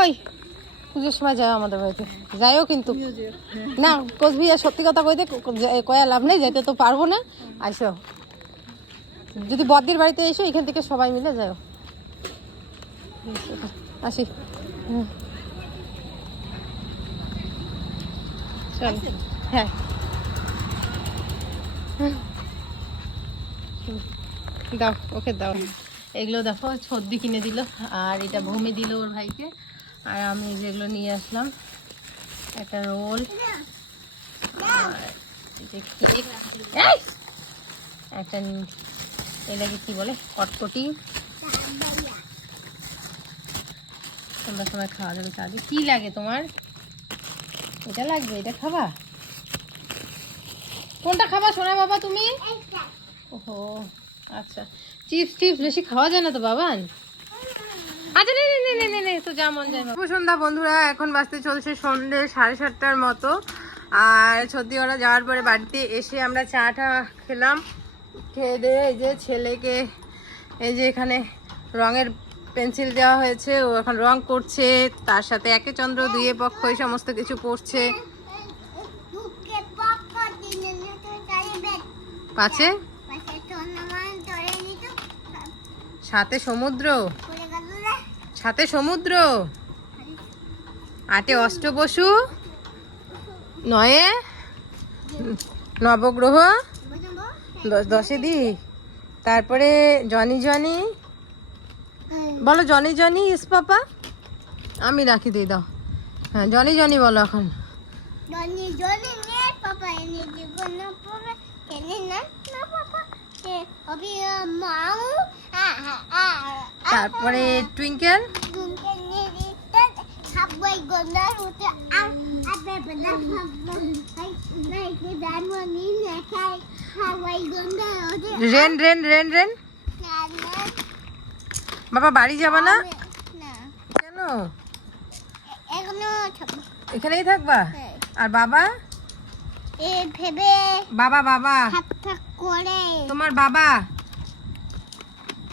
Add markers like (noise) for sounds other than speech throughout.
ওই পুজোর সময় যাও আমাদের বাড়িতে। যাইও কিন্তু। না কোচবিহার সত্যি কথা কইতে কয়া লাভ নেই যেতে তো পারব না। আইসো। যদি বদ্দির বাড়িতে এসো এখান থেকে সবাই মিলে যাও। আসি। হ্যাঁ। দাও ওকে দাও। এগুলো দেখো সর্দি কিনে দিল আর এটা ভূমি দিল ওর ভাইকে। আর আমি যেগুলো নিয়ে আসলাম একটা রোল! একটা এটাকে কি বলে? কটকটি। তোমরা সময় খাওয়া যাবে চাঁদি কি লাগে তোমার? এটা লাগবে এটা খাবা? কোনটা খাবা সোনা বাবা তুমি? ওহো আচ্ছা। চিপস টিপস বেশি খাওয়া যায় না তো বাবান? আচ্ছা নে নে নে নে নে নে তো যা মন যায় সন্ধ্যা বন্ধুরা এখন বাজতে চলছে সন্ধ্যে সাড়ে সাতটার মতো। আর সত্যি ওরা যাওয়ার পরে বাড়িতে এসে আমরা চাটা খেলাম। খেয়ে দিয়ে এই যে ছেলেকে এই যে এখানে রঙের পেন্সিল দেওয়া হয়েছে ও এখন রং করছে তার সাথে একে চন্দ্র দুয়ে পক্ষ এই সমস্ত কিছু পড়ছে। ধরে নিত সাথে সমুদ্র? সাথে সমুদ্র। আটে অষ্টবসু নয়ে নবগ্রহ। দশ- দি। তারপরে জনি জনি। বলো জনি জনি ইস পাপা। আমি রাখি দিই দাও। হ্যাঁ জনি জনি বলো এখন। জনি জনি নে পাপা এনে না, পাপা। No no, papa. তারপরে twinkle. Rain rain rain rain. বাবা বাড়ি যাবা না? কেন? এখনও এখানেই থাকবা? হ্যাঁ। আর বাবা? এ ভেবে বাবা বাবা। করে। তোমার বাবা?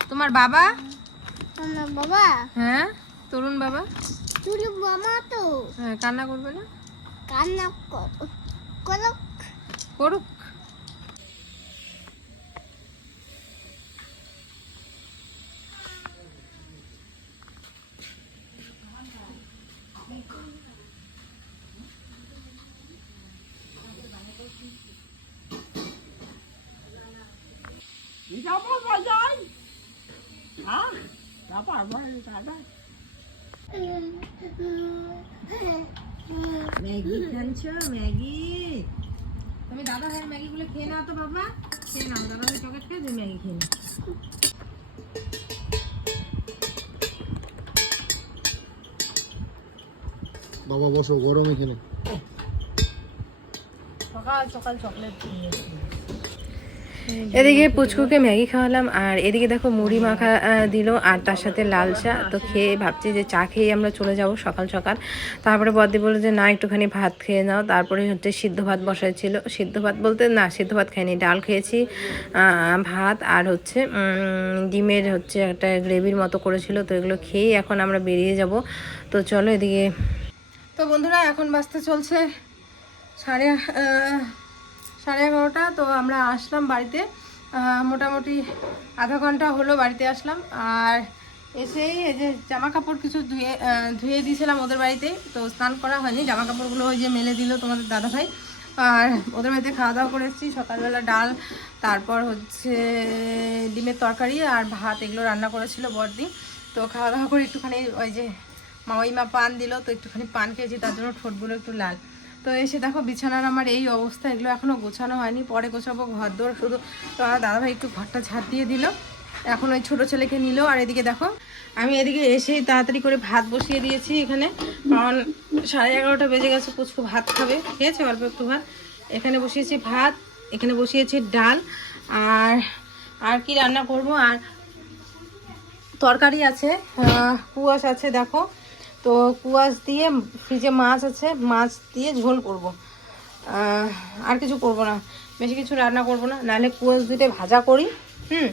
তোমার বাবা? তোমার বাবা? হ্যাঁ তরুণ বাবা? তরুণ বাবা তো। হ্যাঁ কান্না করবে না? কান্না কর- করো করুক ম্যাগি খাচ্ছ ম্যাগি? তুমি দাদা ভাইয়ের ম্যাগিগুলো খেয়ে নাও তো বাবা। খেয়ে নাও দাদা ভাই চকেট খেয়ে তুমি ম্যাগি খেয়ে নাও। বাবা বসো গরম এখানে সকাল সকাল চকলেট এদিকে পুচকুকে ম্যাগি খাওয়ালাম, আর এদিকে দেখো মুড়ি মাখা দিল, আর তার সাথে লাল চা। তো খেয়ে ভাবছি যে চা খেয়ে আমরা চলে যাব সকাল সকাল। তারপরে বদি বলল যে, না, একটুখানি ভাত খেয়ে নাও। তারপরে হচ্ছে সিদ্ধ ভাত বসাইছিল। সিদ্ধ ভাত বলতে, না, সিদ্ধ ভাত খাইনি, ডাল খেয়েছি। ভাত আর হচ্ছে ডিমের হচ্ছে একটা গ্রেভির মতো করেছিল, তো এগুলো খেয়েই এখন আমরা বেরিয়ে যাব। তো চলো এদিকে। তো বন্ধুরা, এখন বাজতে চলছে সাড়ে সাড়ে এগারোটা, তো আমরা আসলাম বাড়িতে। মোটামুটি আধা ঘণ্টা হলো বাড়িতে আসলাম। আর এসেই এই যে জামা কাপড় কিছু ধুয়ে ধুয়ে দিয়েছিলাম ওদের বাড়িতে। তো স্নান করা হয়নি জামা কাপড়গুলো ওই যে মেলে দিল তোমাদের দাদা ভাই আর ওদের বাড়িতে খাওয়া দাওয়া করে এসেছি, সকালবেলা ডাল, তারপর হচ্ছে ডিমের তরকারি আর ভাত, এগুলো রান্না করেছিল বড়দি। তো খাওয়া দাওয়া করে একটুখানি ওই যে মাওয়াইমা পান দিল, তো একটুখানি পান খেয়েছি, তার জন্য ঠোঁটগুলো একটু লাল। তো এসে দেখো বিছানার আমার এই অবস্থা, এগুলো এখনও গোছানো হয়নি। পরে গোছাবো ঘর দোর শুধু তো আমার দাদাভাই একটু ঘরটা ঝাড় দিয়ে দিল। এখন ওই ছোটো ছেলেকে নিল। আর এদিকে দেখো, আমি এদিকে এসেই তাড়াতাড়ি করে ভাত বসিয়ে দিয়েছি এখানে। কারণ সাড়ে এগারোটা বেজে গেছে, পুচকু ভাত খাবে। খেয়েছে অল্প একটু ভাত। এখানে বসিয়েছি ভাত, এখানে বসিয়েছি ডাল। আর আর কি রান্না করব? আর তরকারি আছে কুয়াশ আছে, দেখো। তো কুয়াশ দিয়ে ফ্রিজে মাছ আছে, মাছ দিয়ে ঝোল করব। আর কিছু করব না, বেশি কিছু রান্না করব না, নাহলে কুয়াশ দিতে ভাজা করি, হুম,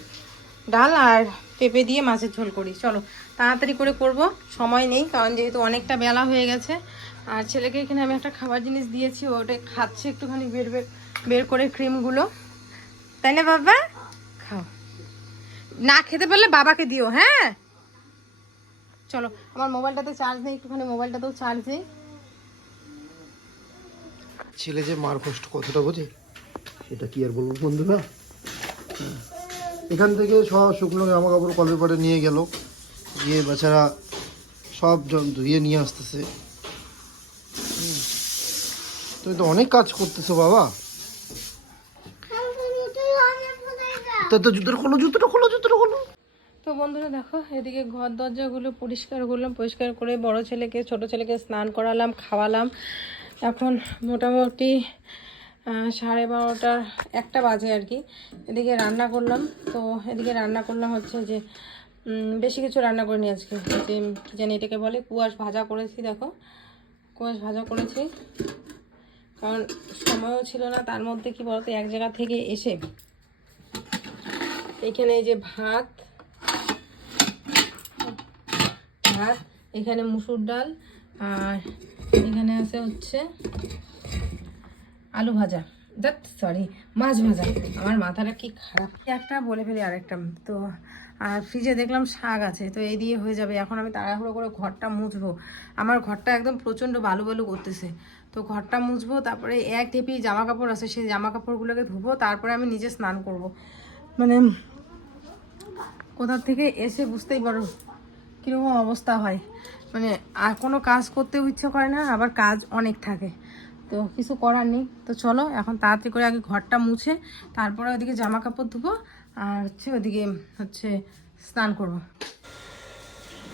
ডাল আর পেঁপে দিয়ে মাছের ঝোল করি। চলো, তাড়াতাড়ি করে করব, সময় নেই, কারণ যেহেতু অনেকটা বেলা হয়ে গেছে, আর ছেলেকে এখানে আমি একটা খাবার জিনিস দিয়েছি ওটা খাচ্ছে একটুখানি বের বের বের করে ক্রিমগুলো। তাই না বাবা? খাও। না খেতে পারলে বাবাকে দিও হ্যাঁ? চলো আমার মোবাইলটাতে চার্জ নেই একটুখানি মোবাইলটাতেও চার্জ নেই ছেলে যে মার কষ্ট কতটা বোঝে সেটা কি আর বলব বন্ধুরা। এখান থেকে সব শুকনো জামা কাপড় কলের পাড়ে নিয়ে গেল গিয়ে বেচারা সব জন ধুয়ে নিয়ে আসতেছে হুম। তুমি তো অনেক কাজ করতেছো বাবা তো তো জুতোটা খোলো জুতোটা খোলো জুতোটা খোলো বন্ধুরা দেখো, এদিকে ঘর দরজাগুলো পরিষ্কার করলাম, পরিষ্কার করে বড় ছেলেকে, ছোট ছেলেকে স্নান করালাম, খাওয়ালাম। এখন মোটামুটি সাড়ে বারোটার একটা বাজে আর কি। এদিকে রান্না করলাম, তো এদিকে রান্না করলাম হচ্ছে যে বেশি কিছু রান্না করিনি আজকে। যে কী জানি এটাকে বলে, কুয়াশ ভাজা করেছি দেখো। কুয়াশ ভাজা করেছি, কারণ সময়ও ছিল না, তার মধ্যে কি বলতো, এক জায়গা থেকে এসে, এখানে এই যে ভাত ভাত এখানে মুসুর ডাল, আর এখানে আছে হচ্ছে আলু ভাজা। দ্যাট সরি মাছ ভাজা। আমার মাথাটা কি খারাপ? একটা বলে ফেলি আরেকটা। তো, আর ফ্রিজে দেখলাম শাক আছে, তো এই দিয়ে হয়ে যাবে। এখন আমি তাড়াহুড়ো করে ঘরটা মুছবো। আমার ঘরটা একদম প্রচণ্ড বালু বালু করতেছে। তো ঘরটা মুছবো, তারপরে এক টেপি জামা কাপড় আছে, সেই জামা কাপড়গুলোকে ধুবো, তারপরে আমি নিজে স্নান করব। মানে কোথা থেকে এসে বুঝতেই পারো কীরকম অবস্থা হয়। মানে আর কোনো কাজ করতেও ইচ্ছে করে না, আবার কাজ অনেক থাকে। তো কিছু করার নেই। তো চলো, এখন তাড়াতাড়ি করে আগে ঘরটা মুছে, তারপরে ওদিকে জামা কাপড় ধুবো, আর হচ্ছে ওদিকে, হচ্ছে স্নান করব।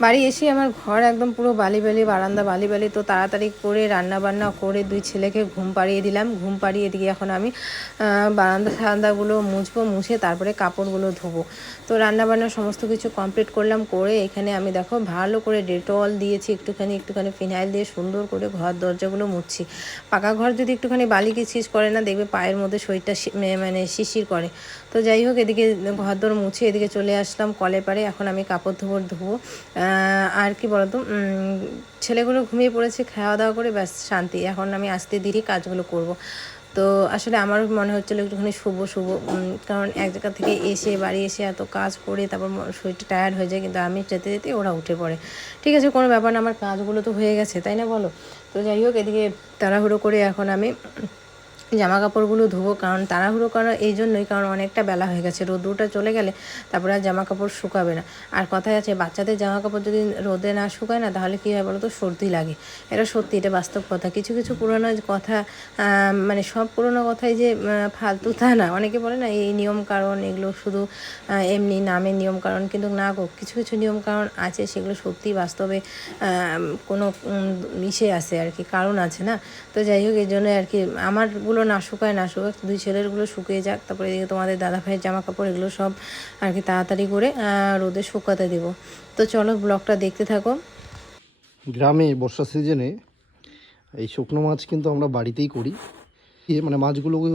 বাড়ি এসে আমার ঘর একদম পুরো বালি বালি, বারান্দা বালি বালি। তো তাড়াতাড়ি করে রান্না বান্না করে দুই ছেলেকে ঘুম পাড়িয়ে দিলাম। ঘুম পাড়িয়ে দিয়ে এখন আমি বারান্দা সারান্দাগুলো মুছবো, মুছে তারপরে কাপড়গুলো ধোবো। তো রান্না বান্না সমস্ত কিছু কমপ্লিট করলাম, করে এখানে আমি দেখো ভালো করে ডেটল দিয়েছি, একটুখানি একটুখানি ফিনাইল দিয়ে সুন্দর করে ঘর দরজাগুলো মুছছি। পাকা ঘর যদি একটুখানি বালি কিচিস করে না, দেখবে পায়ের মধ্যে শরীরটা মানে শিশির করে। তো যাই হোক, এদিকে ঘর দর মুছে এদিকে চলে আসলাম কলে পারে এখন আমি কাপড় ধোবো। ধোবো আর কি বলতো ছেলেগুলো ঘুমিয়ে পড়েছে খাওয়া দাওয়া করে ব্যাস, শান্তি। এখন আমি আস্তে ধীরে কাজগুলো করব। তো আসলে আমার মনে হচ্ছিল একটুখানি শুভ শুভ কারণ এক জায়গা থেকে এসে, বাড়ি এসে এত কাজ করে, তারপর শরীরটা টায়ার্ড হয়ে যায়, কিন্তু আমি যেতে যেতে ওরা উঠে পড়ে। ঠিক আছে, কোনো ব্যাপার না, আমার কাজগুলো তো হয়ে গেছে, তাই না বলো? তো যাই হোক, এদিকে তাড়াহুড়ো করে এখন আমি জামা কাপড়গুলো ধোবো, কারণ তাড়াহুড়ো করা এই জন্যই, কারণ অনেকটা বেলা হয়ে গেছে। রোদ্রুটা চলে গেলে তারপরে আর জামা কাপড় শুকাবে না। আর কথায় আছে, বাচ্চাদের জামা কাপড় যদি রোদে না শুকায় না, তাহলে কী হয় বলো তো? সর্দি লাগে। এটা সত্যি, এটা বাস্তব কথা। কিছু কিছু পুরোনো কথা মানে সব পুরোনো কথাই যে ফালতু তা না। অনেকে বলে না, এই নিয়ম কারণ, এগুলো শুধু এমনি নামের নিয়ম কারণ, কিন্তু না গো, কিছু কিছু নিয়ম কারণ আছে, সেগুলো সত্যি বাস্তবে কোনো ইসে আছে আর কি, কারণ আছে না? তো যাই হোক, এই জন্য আর কি আমারগুলো না শুকায় না শুকায় দুই ছেলেরগুলো শুকিয়ে যাক, তারপরে এদিকে তোমাদের দাদা ভাইয়ের জামা কাপড় এগুলো সব আর কি তাড়াতাড়ি করে রোদে শুকাতে দেবো। তো চলো ব্লগটা দেখতে থাকো। গ্রামে বর্ষা সিজনে এই শুকনো মাছ কিন্তু আমরা বাড়িতেই করি। মানে মাছগুলোকে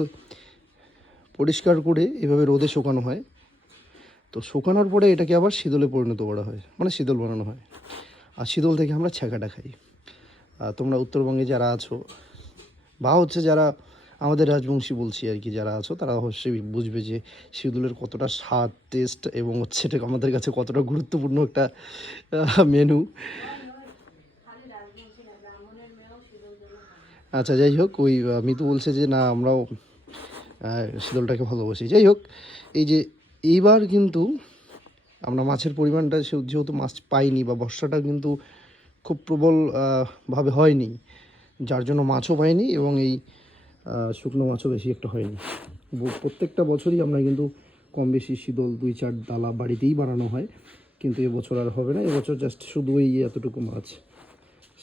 পরিষ্কার করে এভাবে রোদে শুকানো হয়। তো শুকানোর পরে এটাকে আবার শীতলে পরিণত করা হয় মানে শীতল বানানো হয়। আর শীতল থেকে আমরা ছ্যাঁকাটা খাই। তোমরা উত্তরবঙ্গে যারা আছো, বা হচ্ছে যারা আমাদের রাজবংশী বলছি আর কি যারা আছো তারা অবশ্যই বুঝবে যে শীতলের কতটা স্বাদ টেস্ট এবং হচ্ছে এটা আমাদের কাছে কতটা গুরুত্বপূর্ণ একটা মেনু আচ্ছা যাই হোক ওই মিতু বলছে যে না আমরাও আহ, শীতলটাকে ভালোবাসি। যাই হোক এই যে এইবার কিন্তু আমরা মাছের পরিমাণটা যেহেতু মাছ পাইনি বা বর্ষাটা কিন্তু খুব প্রবল ভাবে হয়নি যার জন্য মাছও পাইনি এবং এই শুকনো মাছও বেশি একটা হয়নি। প্রত্যেকটা বছরই আমরা কিন্তু কম বেশি শীতল দুই চার ডালা বাড়িতেই বানানো হয়, কিন্তু এবছর আর হবে না। এবছর জাস্ট শুধু এই এতটুকু মাছ,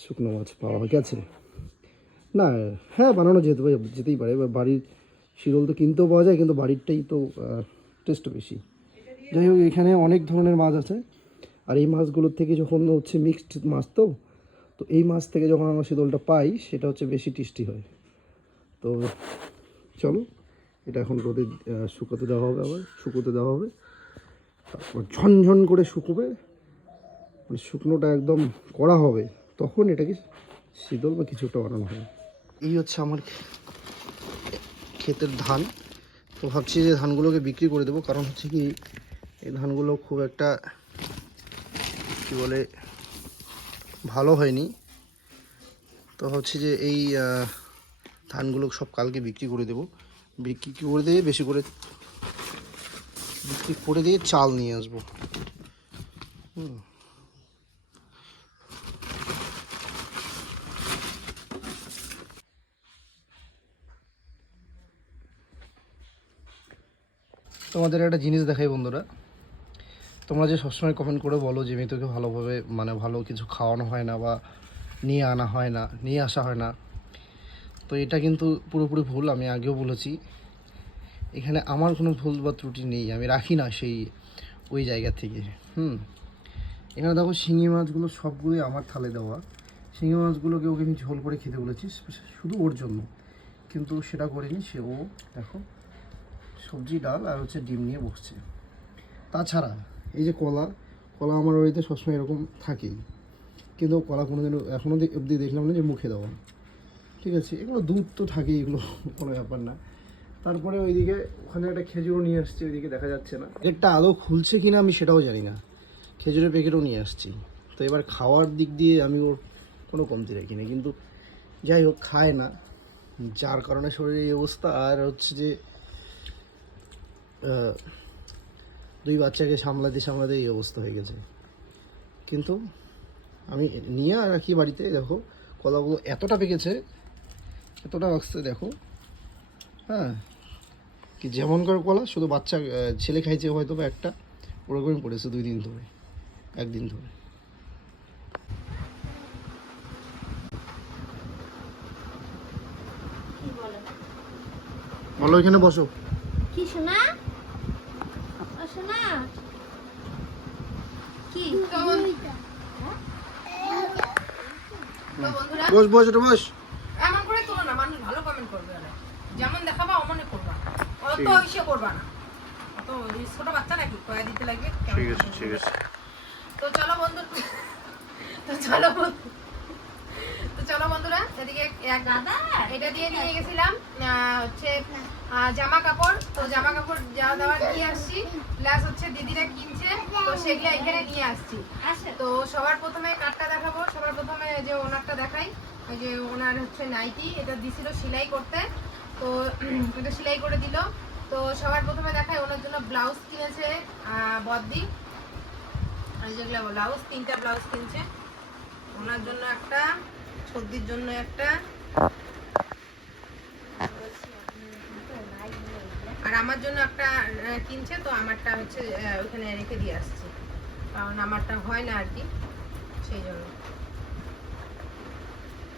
শুকনো মাছ পাওয়া হয়ে গেছে। না হ্যাঁ বানানো যেতে যেতেই পারে। এবার বাড়ির শিরল তো কিনতেও পাওয়া যায়, কিন্তু বাড়িরটাই তো টেস্ট বেশি। যাই হোক, এখানে অনেক ধরনের মাছ আছে। আর এই মাছগুলোর থেকে যখন হচ্ছে মিক্সড মাছ তো তো এই মাছ থেকে যখন আমরা শীতলটা পাই, সেটা হচ্ছে বেশি টেস্টি হয়। তো চলো, এটা এখন রোদে শুকোতে দেওয়া হবে আবার, শুকোতে দেওয়া হবে। তারপর ঝনঝন করে শুকোবে। মানে শুকনোটা একদম করা হবে, তখন এটাকে শীতল বা কিছু একটা বানানো হবে। এই হচ্ছে আমার ক্ষেতের ধান। তো ভাবছি যে ধানগুলোকে বিক্রি করে দেবো, কারণ হচ্ছে কি, এই ধানগুলো খুব একটা, কি বলে, ভালো হয়নি। তো হচ্ছে যে এই ধানগুলো সব কালকে বিক্রি করে দেবো। বিক্রি করে দিয়ে বেশি করে বিক্রি করে দিয়ে চাল নিয়ে আসব। তোমাদের একটা জিনিস দেখাই বন্ধুরা। তোমরা যে সবসময় কমেন্ট করে বলো যে মিতুকে ভালোভাবে মানে ভালো কিছু খাওয়ানো হয় না বা নিয়ে আনা হয় না, নিয়ে আসা হয় না তো এটা কিন্তু পুরোপুরি ভুল, আমি আগেও বলেছি। এখানে আমার কোনো ভুল বা ত্রুটি নেই, আমি রাখি না সেই ওই জায়গা থেকে, হুম। এখানে দেখো শিঙি মাছগুলো সবগুলোই আমার থালে দেওয়া। শিঙি মাছগুলোকে ওকে আমি ঝোল করে খেতে বলেছি, শুধু ওর জন্য। কিন্তু সেটা করিনি, সে ও দেখো সবজি, ডাল আর হচ্ছে ডিম নিয়ে বসছে। তাছাড়া এই যে কলা কলা আমার বাড়িতে সবসময় এরকম থাকেই। কিন্তু কলা কোনোদিন এখনও অবধি দেখলাম না যে মুখে দেওয়া। ঠিক আছে, এগুলো দুধ তো থাকেই, এগুলো কোনো ব্যাপার না। তারপরে ওইদিকে ওখানে একটা খেজুরও নিয়ে আসছি, ওইদিকে দেখা যাচ্ছে না। প্যাকেটটা আদৌ খুলছে কিনা আমি সেটাও জানি না। খেজুরের প্যাকেটও নিয়ে আসছি। তো এবার খাওয়ার দিক দিয়ে আমি ওর কোনো কমতি রাখি না কিন্তু যাই হোক, খায় না। যার কারণে শরীরের এই অবস্থা, আর হচ্ছে যে দুই বাচ্চাকে সামলাতে সামলাতে এই অবস্থা হয়ে গেছে। কিন্তু আমি নিয়ে রাখি বাড়িতে, দেখো, কলাগুলো এতটা পেকেছে এতটা আসছে দেখো। হ্যাঁ? কি যেমনকার কলা শুধু বাচ্চা ছেলে খাইছে হয়তো বা একটা ওরকমই পড়েছে দুই দিন ধরে একদিন ধরে। বলো এখানে বসো। কি শোনা কি? বস বস এটা বস এমন করে তোলো না মানুষ ভালো কমেন্ট করবে ওরা। যেমন দেখাবা অমনে করবা অত ইসে করবা না। অত ছোট বাচ্চা নাকি? কয়া দিতে লাগবে ঠিক আছে ঠিক আছে। তো চলো বন্ধু তো চলো বন্ধু তো চলো বন্ধুরা এদিকে এটা দিয়ে নিয়ে গেছিলাম হচ্ছে জামা কাপড়। তো জামা কাপড় যা দেওয়া নিয়ে আসছি প্লাস হচ্ছে দিদিরা কিনছে তো সেগুলো এখানে নিয়ে আসছি। তো সবার প্রথমে কাঠটা দেখাবো সবার প্রথমে যে ওনারটা দেখাই ওই যে ওনার হচ্ছে নাইটি এটা দিছিল সেলাই করতে। তো (clears throat) এটা সেলাই করে দিল। তো সবার প্রথমে দেখায় ওনার জন্য ব্লাউজ কিনেছে বদ্দি। যেগুলো ব্লাউজ, তিনটা ব্লাউজ কিনছে। ওনার জন্য একটা, সর্দির জন্য একটা। আর আমার জন্য একটা কিনছে, তো আমারটা হচ্ছে ওখানে রেখে দিয়ে আসছি। কারণ আমারটা হয় না আর কি, সেই জন্য।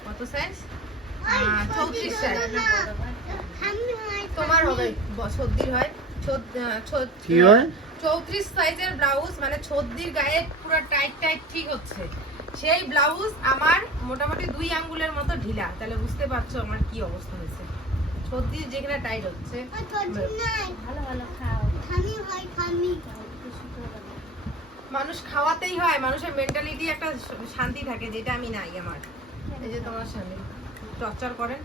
কত সাইজ চৌত্রিশ সাইজ তোমার হবে সর্দির হয়। কি হয়? চৌত্রিশ সাইজের ব্লাউজ মানে ছদ্দির গায়ে পুরো টাইট টাইট ঠিক হচ্ছে। সেই ব্লাউজ আমার মোটামুটি দুই আঙ্গুলের মতো ঢিলা। তাহলে বুঝতে পারছ আমার কি অবস্থা হয়েছে। ছদ্দির যেখানে টাইট হচ্ছে। ভালো ভালো খাও। হয় মানুষ খাওয়াতেই হয় মানুষের মেন্টালিটি একটা শান্তি থাকে যেটা আমি নাই আমার। এই যে তোমার স্বামী টর্চার করেন।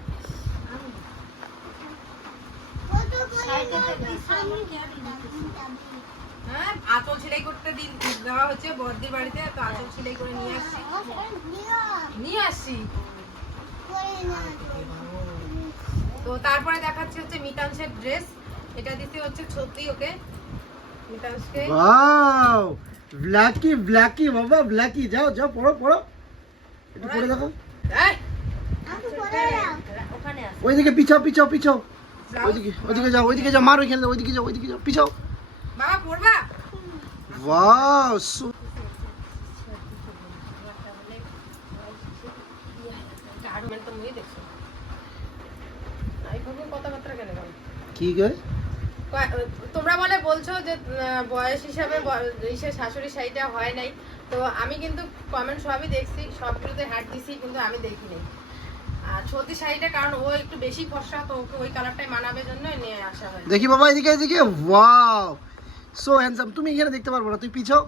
হ্যাঁ আঁচল সেলাই করতে দিন দেওয়া হচ্ছে বর্দির বাড়িতে তো আঁচল সেলাই করে নিয়ে আসছি। নিয়ে আসছি। তো তারপরে দেখাচ্ছি হচ্ছে মিতাংশের ড্রেস এটা দিতে হচ্ছে ওকে। মিতাংশকে। ওয়াও ব্ল্যাকি ব্ল্যাকি বাবা ব্ল্যাকি যাও যাও পড়ো পড়ো। একটু পড়ে দেখো। ওইদিকে পিছাও পিছাও পিছাও। ওইদিকে ওইদিকে যাও ওইদিকে যাও মারো এখানে ওইদিকে যাও ওইদিকে যাও পিছাও। বাবা পড়বা? ওয়াও সু? কি গে? তোমরা বলে বলছো যে বয়স হিসাবে ইসে শাশুড়ি শাড়িটা হয় নাই। তো আমি কিন্তু কমেন্ট সবই দেখছি সবগুলোতে হাট দিছি কিন্তু আমি দেখিনি। আর সর্দি শাড়িটা কারণ ও একটু বেশি ফর্সা তো ওকে ওই কালারটাই মানাবে জন্য নিয়ে আসা হয় দেখি বাবা এদিকে এদিকে। ওয়াও সো হ্যান্ডসাম তুমি এখানে দেখতে পারব না। তুই পিছাও।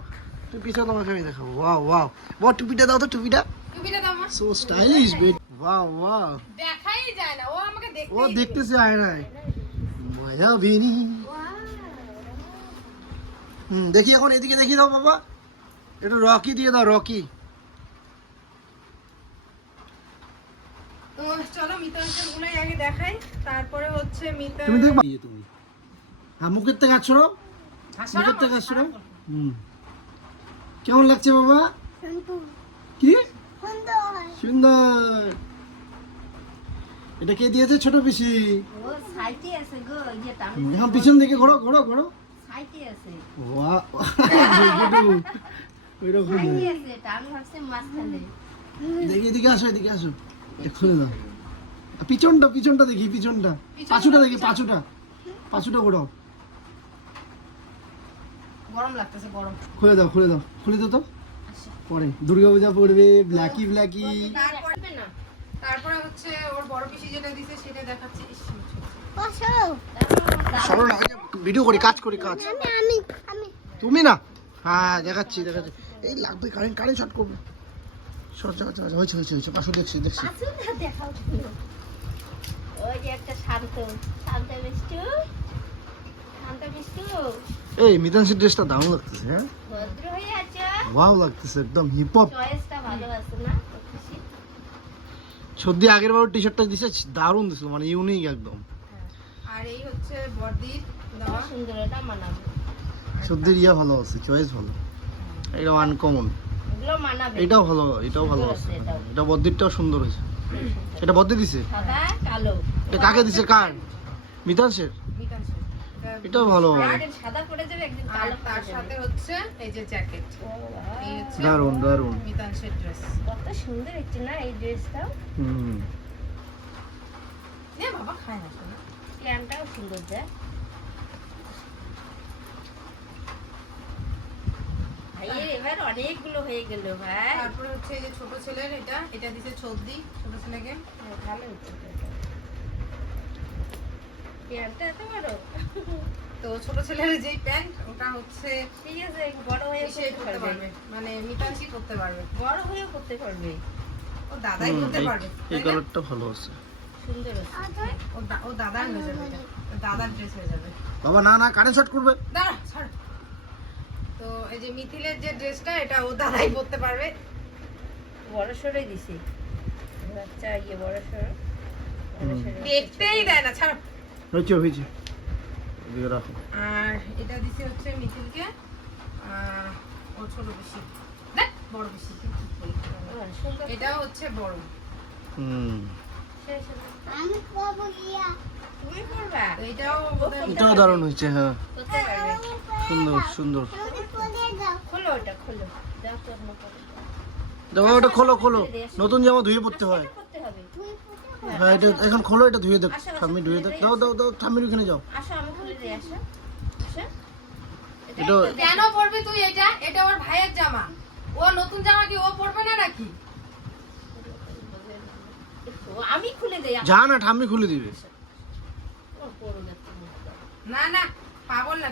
তুই পিছনে তোমাকে আমি দেখাবো। ওয়াও ওয়াও বাবা টুপিটা দাও তো টুপিটা? টুপিটা দাও সো স্টাইলিশ বেট ওয়াও ওয়াও দেখাই যায় না। ও আমাকে দেখতে ও দেখতেছে আয়নায়। মজা বেনি হুম দেখি এখন এদিকে দেখি দাও বাবা। একটু রকি দিয়ে দাও রকি তো চলো মিতাংশের গুলোই আগে দেখাই তারপরে হচ্ছে মিতা তুমি দেখবা ইয়ে তুমি। হ্যাঁ মুখের থেকে আসছো মুখের থেকে হুম। কেমন লাগছে বাবা? কি? সুন্দর। সুন্দর। এটা কে দিয়েছে ছোট পিসি? আছে গো এখন পিছন দিকে ঘোরো ঘোরো ঘোরো দেখি এদিকে আসো এদিকে আসো। এটা খুলে দাও। পিছনটা পিছনটা দেখি পিছনটা। পাঁচুটা দেখি পাঁচুটা। পাঁচুটা ঘোরাও। গরম লাগতেছে গরম। খুলে দাও খুলে দাও। খুলে দাও তো। পরে দুর্গা পূজা পড়বে ব্ল্যাকি ব্ল্যাকি। তারপরে না। তারপরে হচ্ছে ওর বড় পিসি যেটা দিছে সেটা দেখাচ্ছি ইস, বসো। সরো না ভিডিও করি কাজ করি কাজ। আমি আমি আমি। তুমি না? হ্যাঁ দেখাচ্ছি দেখাচ্ছি। এই লাগবে কারেন্ট কারেন্ট শর্ট করবে। শর্ট শর্ট হয়েছে হয়েছে হয়েছে। পাশে দেখছি দেখছি। দেখাও ওই যে একটা শান্ত শান্ত বিষ্টু শান্ত বিষ্টু এই মিতাংশের ড্রেসটা দারুণ লাগতেছে হ্যাঁ? ভদ্র হয়ে আছো? ওয়াও লাগতেছে একদম হিপ হপ চয়েসটা ভালো আছে না? তো আগের বার টি শার্টটা দিছে দারুণ দিছিল মানে ইউনিক একদম। আর এই হচ্ছে বর্দির দেওয়া সুন্দর এটা মানাবে। সর্দির ইয়া ভালো আছে চয়েস ভালো। এটা আনকমন এগুলো মানাবে। এটাও ভালো এটাও ভালো আছে। এটা বদ্দিরটাও সুন্দর হয়েছে। এটা বদ্দি দিছে? কালো। এটা কাকে দিছে? কার? মিতাংশের এটাও ভালো সাদা পরে যাবে একদিন কালো তার সাথে হচ্ছে এই যে জ্যাকেট। ড্রেস কত সুন্দর হচ্ছে না এই ড্রেসটা হুম। নে বাবা খায় না শোনা সুন্দর দেখ ভাইয়ের এবার অনেকগুলো হয়ে গেল ভাই। তারপরে হচ্ছে এই যে ছোট ছেলের এটা এটা দিছে ছদ্দি ছোট ছেলেকে। ভালো হচ্ছে প্যান্টটা এত বড়? তো ছোট ছেলের যেই প্যান্ট ওটা হচ্ছে ঠিক আছে বড় হয়ে সে করতে পারবে। মানে মিতাংশি করতে পারবে। বড় হয়েও করতে পারবে। ও দাদাই করতে পারবে এই কালারটা ভালো আছে। সুন্দর হচ্ছে ও দাদার হয়ে যাবে দাদার ড্রেস হয়ে যাবে। বাবা না না কারেন্ট শর্ট করবে। দাঁড়া ছাড়। তো এই যে মিথিলের যে ড্রেসটা এটা ও দাদাই পরতে পারবে। বড় সরে দিছি। বাচ্চা ইয়ে বড় সর বড় হুম। সরে দেখতেই দেয় না ছাড়। হয়েছে হয়েছে। এদিকে রাখো। আর এটা দিছি হচ্ছে মিথিলকে। ও ছোট বেশি। দেখ বড় বেশি এটা হচ্ছে বড়। হুম। আমি করব তুমি করবা এটাও বোধহয় এটাও দারুণ হয়েছে হ্যাঁ। সুন্দর সুন্দর আমাকে করে দাও খোলো ওটা খোলো। দেখো ওটা খোলো খোলো। নতুন জামা ধুয়ে পড়তে হয়। ফুটে হ্যাঁ এটা এখন খোলো এটা ধুয়ে দেখ। ঠাম্মি ধুয়ে দেখ। দাও দাও দাও ঠাম্মির ওখানে যাও। আসো আমি খুলে আসো। এটা কেন পরবি তুই এটা? এটা ওর ভাইয়ের জামা। ও নতুন জামা কি ও পরবে না নাকি? আমি খুলে দিই। যা না ঠাম্মি খুলে দিবে। না না না পাগল না।